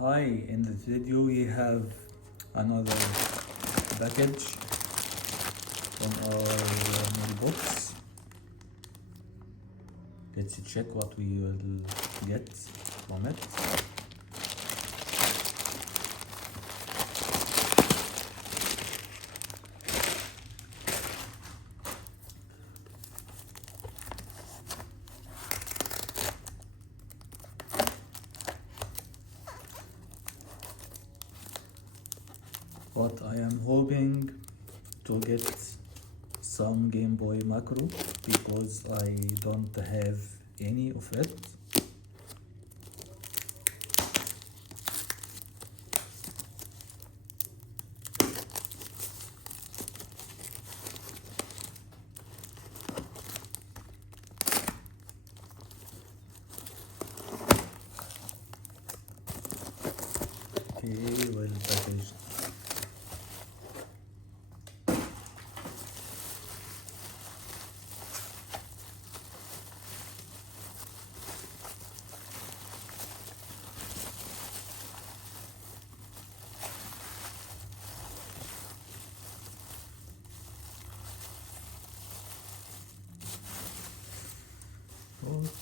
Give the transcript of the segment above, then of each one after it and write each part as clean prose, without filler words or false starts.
Hi, in this video we have another package from our mailbox. Let's check what we will get from it. But I am hoping to get some Game Boy macro because I don't have any of it. Okay, well packaged.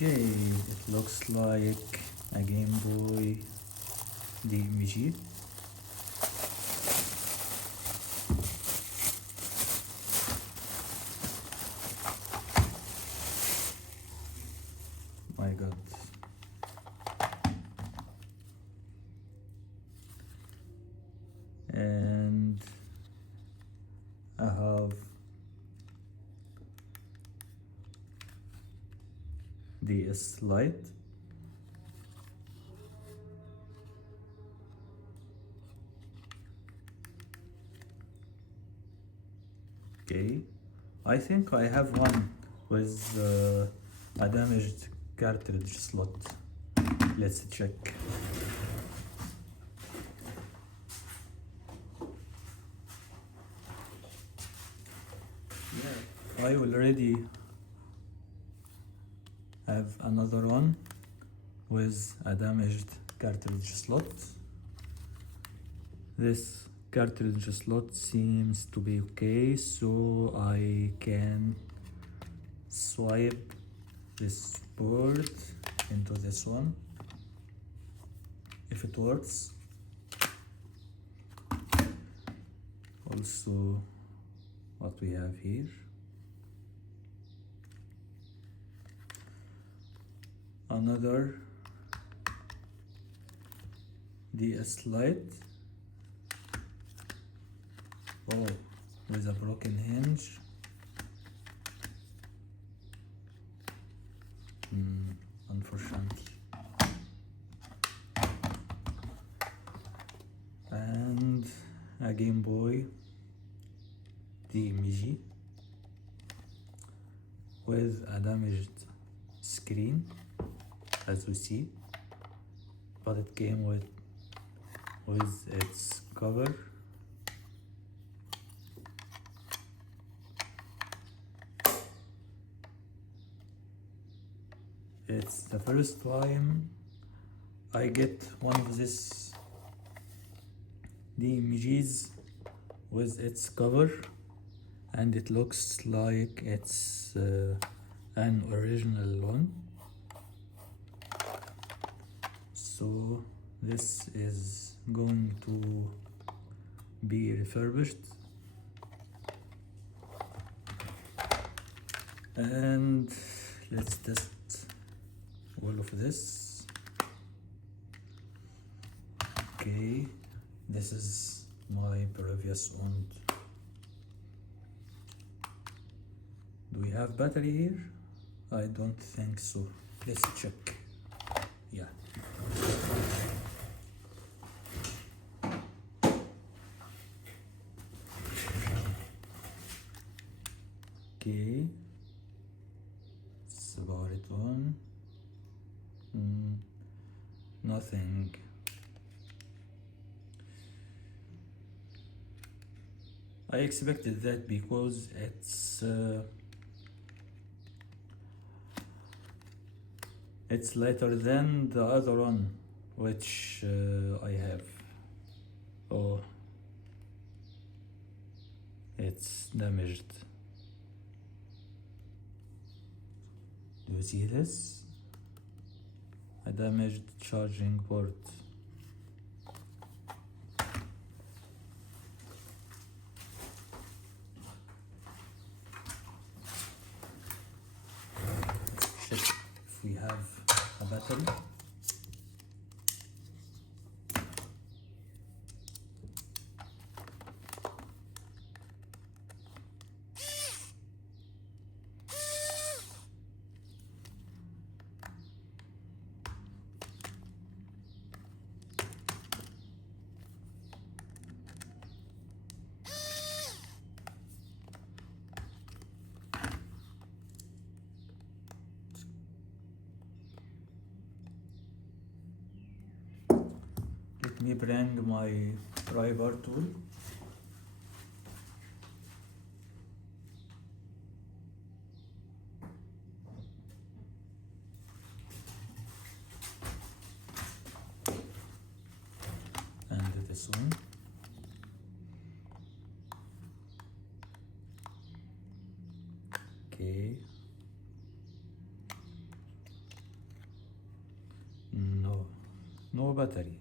Okay, it looks like a Game Boy DMG. My God. And I have DS Lite. Okay, I think I have one with a damaged cartridge slot. Let's check. Yeah, I already have another one with a damaged cartridge slot. This cartridge slot seems to be okay, so I can swipe this board into this one if it works. Also, what we have here, another DS Lite. Oh, with a broken hinge. Unfortunately. And a Game Boy DMG with a damaged screen, as we see, but it came with its cover. It's the first time I get one of these DMGs with its cover, and it looks like it's an original one. So this is going to be refurbished, and let's test all of this. Okay, this is my previous owned. Do we have battery here? I don't think so. Let's check. Yeah. Okay, let's power it on. Nothing. I expected that because it's lighter than the other one, which I have. Oh, it's damaged. Do you see this? A damaged charging port. Let's check if we have a battery. Let me bring my driver tool. And this one. Okay. No battery,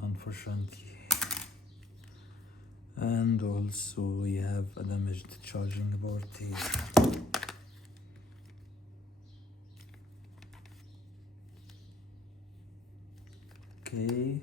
unfortunately. And also we have a damaged charging port here. Okay.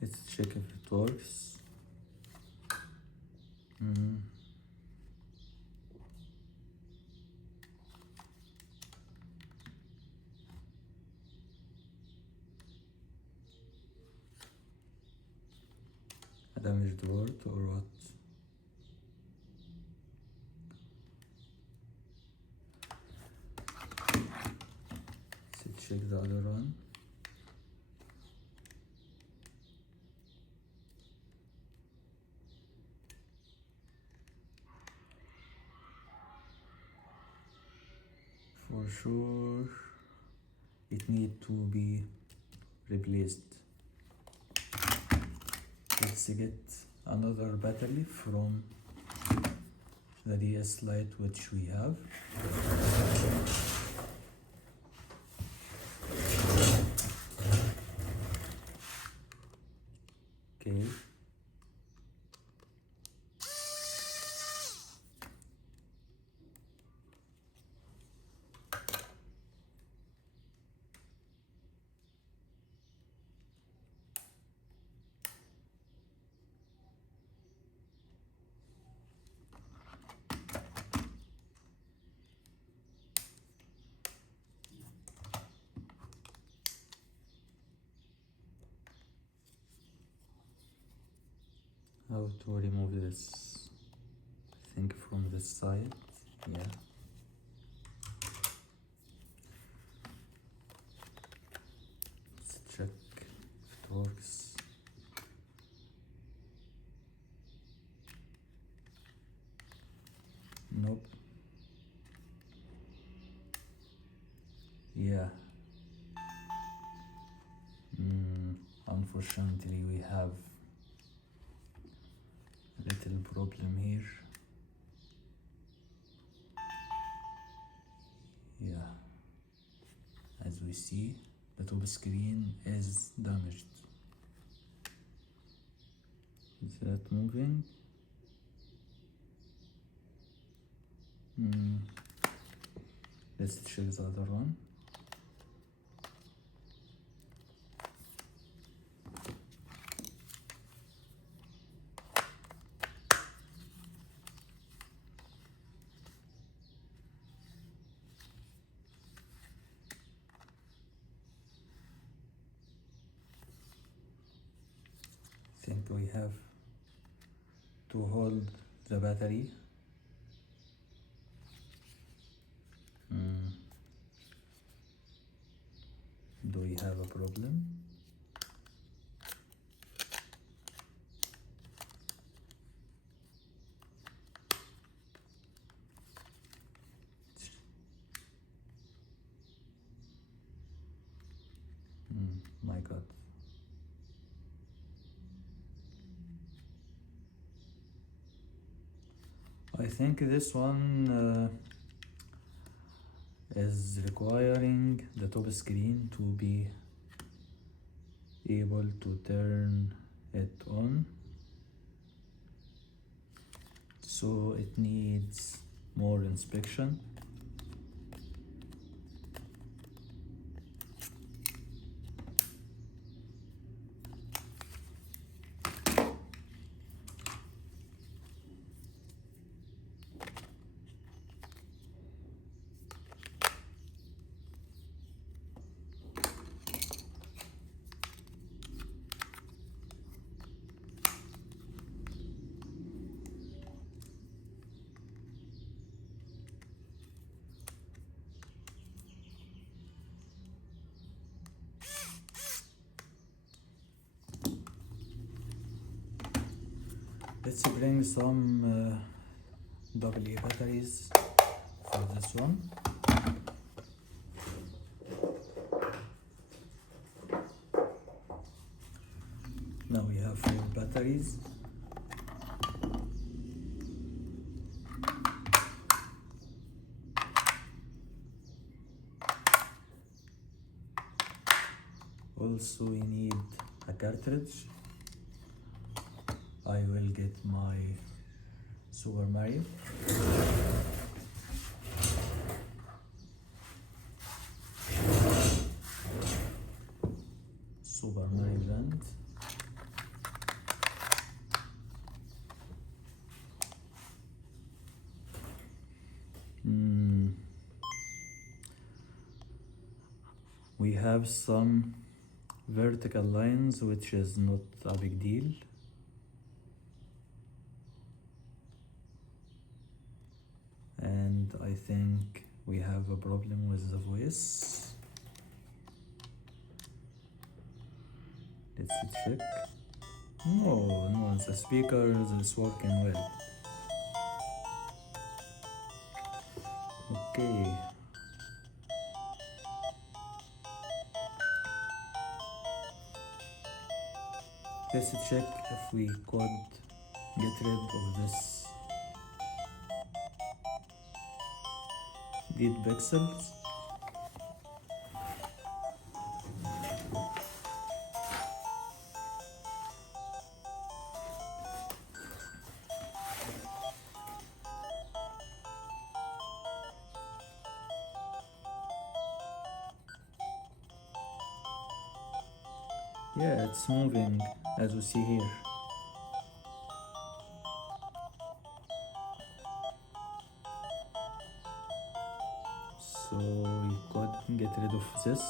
Let's check if it works. A damaged port or what? Let's check the other one. For sure it needs to be replaced. Let's get another battery from the DS Lite which we have. Okay. How to remove this? I think from this side. Yeah. Let's check if it works. Nope. Yeah. Unfortunately, we have a little problem here. Yeah. As we see, the top screen is damaged. Is that moving? Let's check the other one. like we have to hold the battery. Do we have a problem? My god. I think this one is requiring the top screen to be able to turn it on, so it needs more inspection. Let's bring some AA batteries for this one. Now we have 4 batteries. Also we need a cartridge. I will get my Super Mario. Super Mario Land. We have some vertical lines, which is not a big deal. And I think we have a problem with the voice. Let's check. No, the speaker is working well. Okay. Let's check if we could get rid of this dead pixels. Yeah, it's moving as we see here. So we could get rid of this.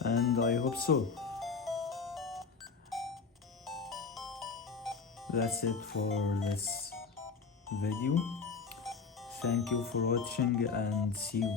And I hope so. That's it for this video. Thank you for watching and see you.